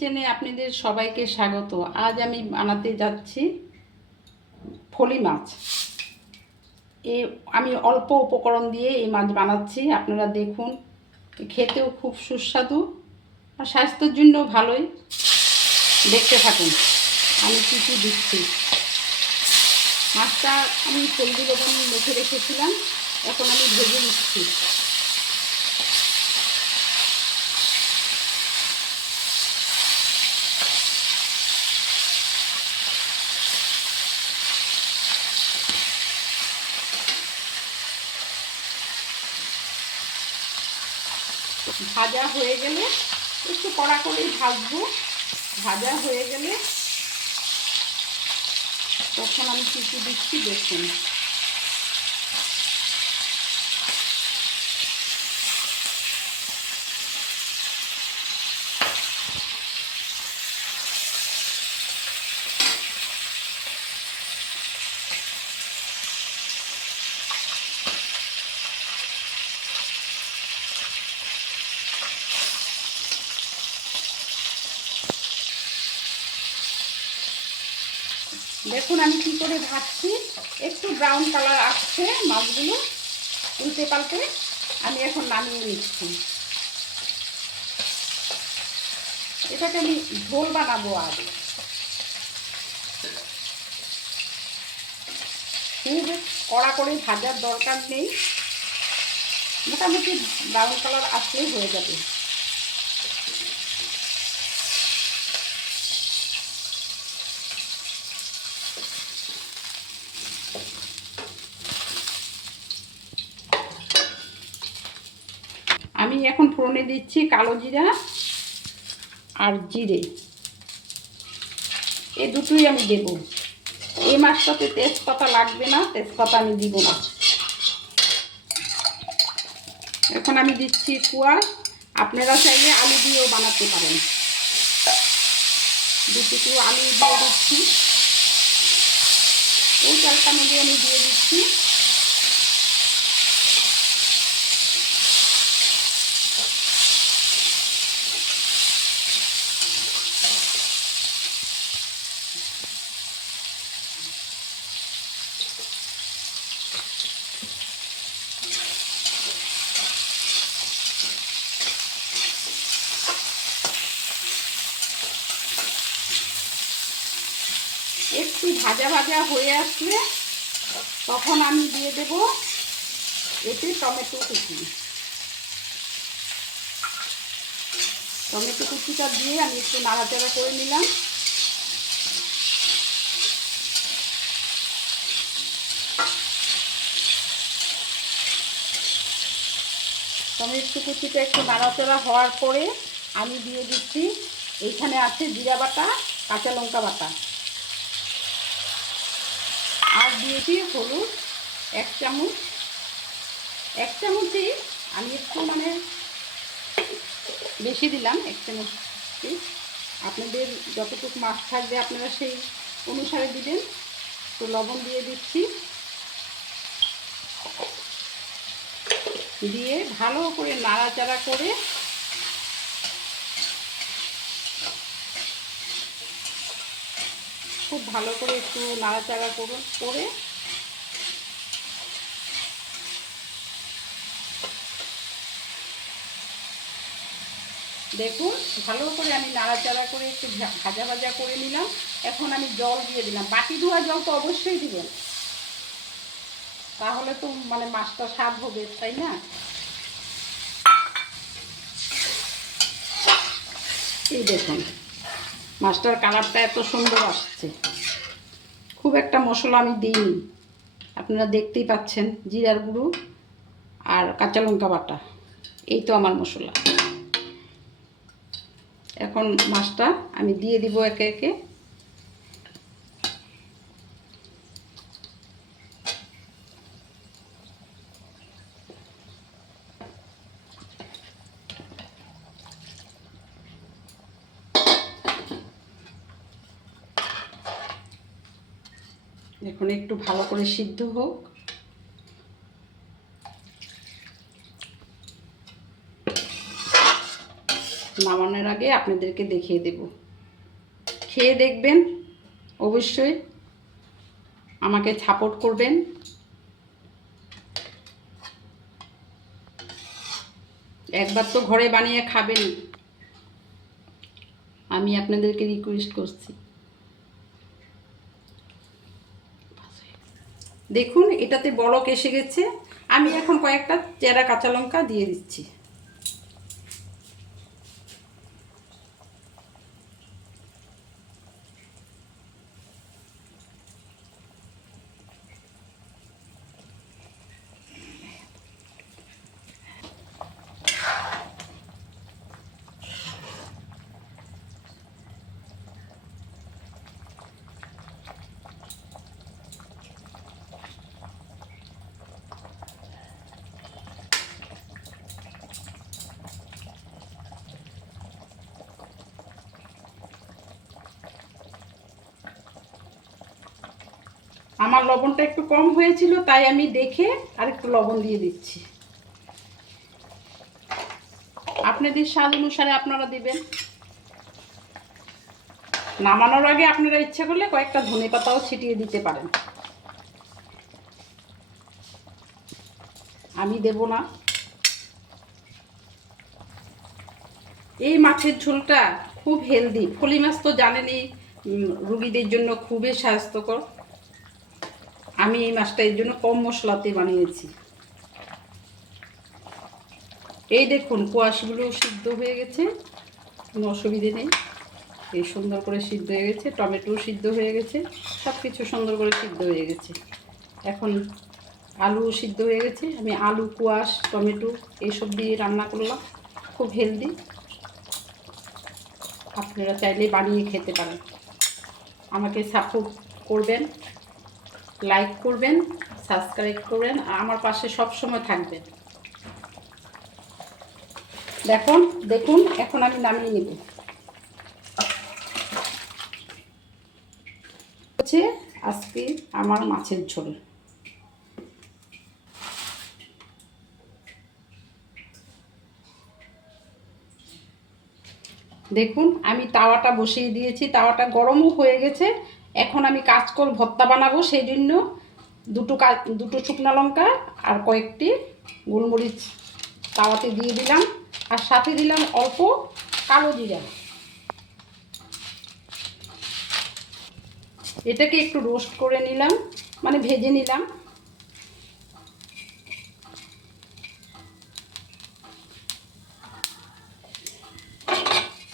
কিচেনে আপনাদের সবাইকে স্বাগত। আজ আমি বানাতে যাচ্ছি ফলি মাছ। আমি অল্প উপকরণ দিয়ে এই মাছ বানাচ্ছি, আপনারা দেখুন। খেতেও খুব সুস্বাদু আর স্বাস্থ্যের জন্য ভালোই। দেখতে থাকুন আমি কী কী দিচ্ছি। মাছটা আমি হলদি লবণ মেখে রেখেছিলাম, এখন আমি ভেজে নিচ্ছি। ভাজা হয়ে গেলে একটু কড়া করেই ভাজবো। ভাজা হয়ে গেলে তখন আমি কী কী দিচ্ছি দেখুন। দেখুন আমি কি করে ভাজছি, একটু ব্রাউন কালার আসছে মাছগুলো। উল্টে পাল্টে আমি এখন নামিয়ে নিচ্ছি। এটাকে আমি ঝোল বানাবো। আজ খুব কড়া করে ভাজার দরকার নেই, মোটামুটি ব্রাউন কালার আসলেই হয়ে যাবে। আমি এখন ফোড়নে দিচ্ছি কালো জিরা আর জিরে, এই দুটোই আমি দেব। এই মাছটাতে তেজপাতা লাগবে না, তেজপাতা আমি দিব না। এখন আমি দিচ্ছি কুয়াশ, আপনারা চাইলে আলু দিয়েও বানাতে পারেন। দুটো আলু দিয়ে দিচ্ছি, ওই চালটা মিলিয়ে আমি দিয়ে দিচ্ছি। একটু ভাজা ভাজা হয়ে আসলে তখন আমি দিয়ে দেব এতে টমেটো কুচি। টমেটো কুচিটা দিয়ে আমি একটু নাড়াচাড়া করে নিলাম। টমেটো কুচিটা একটু নাড়াচাড়া হওয়ার পরে আমি দিয়ে দিচ্ছি, এইখানে আছে জিরা বাটা, কাঁচা লঙ্কা বাটা, আর দিয়েছি হলুদ 1 চামচ। 1 চামচই আমি একটু বেশি দিলাম, 1 চামচ। আপনাদের যতটুকু মাছ থাকবে আপনারা সেই অনুসারে দিবেন। তো লবণ দিয়ে দিচ্ছি, দিয়ে ভালো করে নাড়াচাড়া করে খুব ভালো করে একটু নাড়াচাড়া করে দেখুন ভালো করে আমি নাড়াচাড়া করে একটু ভাজা ভাজা করে নিলাম। এখন আমি জল দিয়ে দিলাম, বাটি ধোয়া জল তো অবশ্যই দিবেন, তাহলে তো মাছটা স্বাদ হবে, তাই না? এই দেখুন মাছটার কালারটা এত সুন্দর আসছে। খুব একটা মশলা আমি দিইনি, আপনারা দেখতেই পাচ্ছেন। জিরার গুঁড়ো আর কাঁচা লঙ্কা বাটা, এই তো আমার মশলা। এখন মাছটা আমি দিয়ে দিব একে একে। এখন একটু ভালো করে সিদ্ধ হোক। নামানোর আগে আপনাদেরকে দেখিয়ে দেব। খেয়ে দেখবেন, অবশ্যই আমাকে সাপোর্ট করবেন। একবার তো ঘরে বানিয়ে খাবেন, আমি আপনাদেরকে রিকোয়েস্ট করছি। দেখুন এটাতে বলক এসে গেছে। আমি এখন কয়েকটা চেরা কাঁচা লঙ্কা দিয়ে দিচ্ছি। আমার লবণটা একটু কম হয়েছিল, তাই আমি দেখে আরেকটু লবণ দিয়ে দিচ্ছি। আপনাদের স্বাদ অনুসারে আপনারা দিবেন। নামানোর আগে আপনারা ইচ্ছে করলে কয়েকটা ধনেপাতাও ছিটিয়ে দিতে পারেন, আমি দেব না। এই মাছের ঝোলটা খুব হেলদি। ফলি মাছ তো জানেনই রুগীদের জন্য খুবই স্বাস্থ্যকর। আমি এই মাছটা এর জন্য কম মশলাতে বানিয়েছি। এই দেখুন কোয়াশগুলো সিদ্ধ হয়ে গেছে, কোনো অসুবিধে নেই। এই সুন্দর করে সিদ্ধ হয়ে গেছে, টমেটো সিদ্ধ হয়ে গেছে, সব কিছু সুন্দর করে সিদ্ধ হয়ে গেছে। এখন আলু সিদ্ধ হয়ে গেছে। আমি আলু, কোয়াশ, টমেটো এইসব দিয়ে রান্না করলাম, খুব হেলদি। আপনারা চাইলে বানিয়ে খেতে পারেন। আমাকে সাপোর্ট করবেন, লাইক করবেন, সাবস্ক্রাইব করবেন, আর আমার পাশে সব সময় থাকবেন। দেখুন এখন আমি নামিয়ে নেব। হচ্ছে আজকে আমার মাছের ঝোল। দেখুন আমি তাওয়াটা বসিয়ে দিয়েছি, তাওয়াটা গরমও হয়ে গেছে। এখন আমি কাঁচকল ভর্তা বানাবো, সেই জন্য দুটো শুকনো লঙ্কা আর কয়েকটি গোলমরিচ তাওয়াতে দিয়ে দিলাম, আর সাথে দিলাম অল্প কালো জিরা। এটাকে একটু রোস্ট করে নিলাম, মানে ভেজে নিলাম।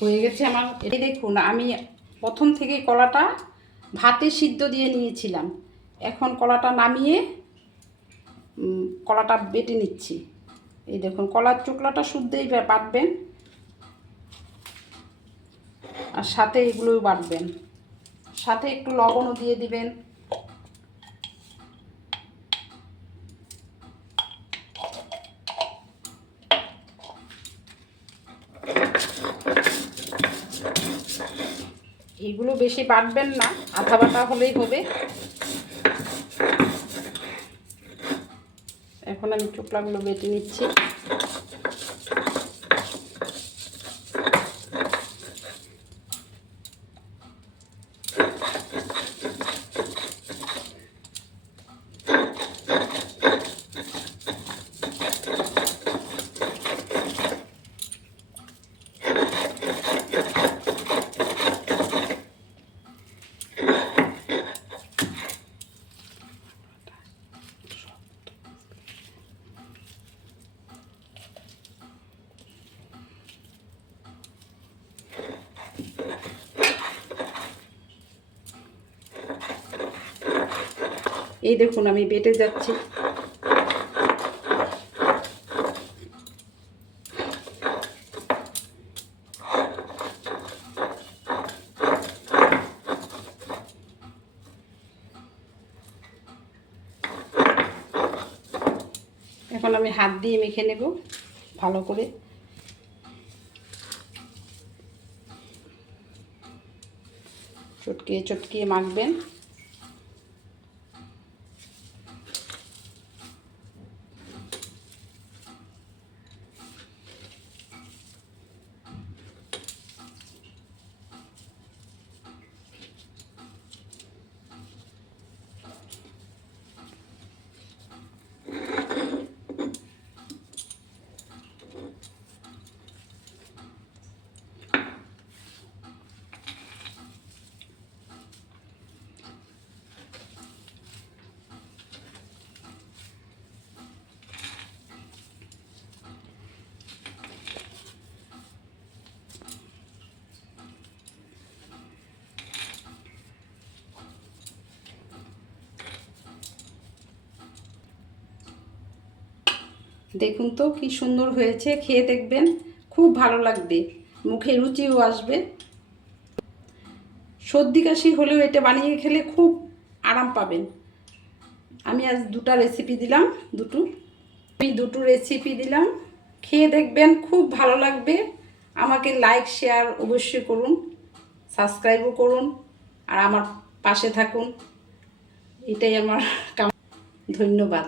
হয়ে গেছে আমার। এই দেখুন আমি প্রথম থেকে কলাটা ভাতে সিদ্ধ দিয়ে নিয়েছিলাম, এখন কলাটা নামিয়ে কলাটা বেটে নিচ্ছি। এই দেখুন কলার চোকলাটা শুদ্ধই বাটবেন, আর সাথে এগুলোও বাটবেন, সাথে একটু লবণও দিয়ে দিবেন। এগুলো বেশি বাটবেন না, আধা বাটা হলেই হবে। এখন আমি চোকলাগুলো বেটে নিচ্ছি। এই দেখুন আমি বেটে যাচ্ছি। এখন আমি হাত দিয়ে মেখে নেব ভালো করে। চটকিয়ে চটকিয়ে মাখবেন। দেখুন তো কি সুন্দর হয়েছে, খেয়ে দেখবেন, খুব ভালো লাগবে, মুখে রুচিও আসবে। সর্দি কাশি হলেও এটা বানিয়ে খেলে খুব আরাম পাবেন। আমি আজ দুটো রেসিপি দিলাম, দুটো রেসিপি দিলাম, খেয়ে দেখবেন, খুব ভালো লাগবে। আমাকে লাইক শেয়ার অবশ্যই করুন, সাবস্ক্রাইবও করুন, আর আমার পাশে থাকুন, এটাই আমার ধন্যবাদ।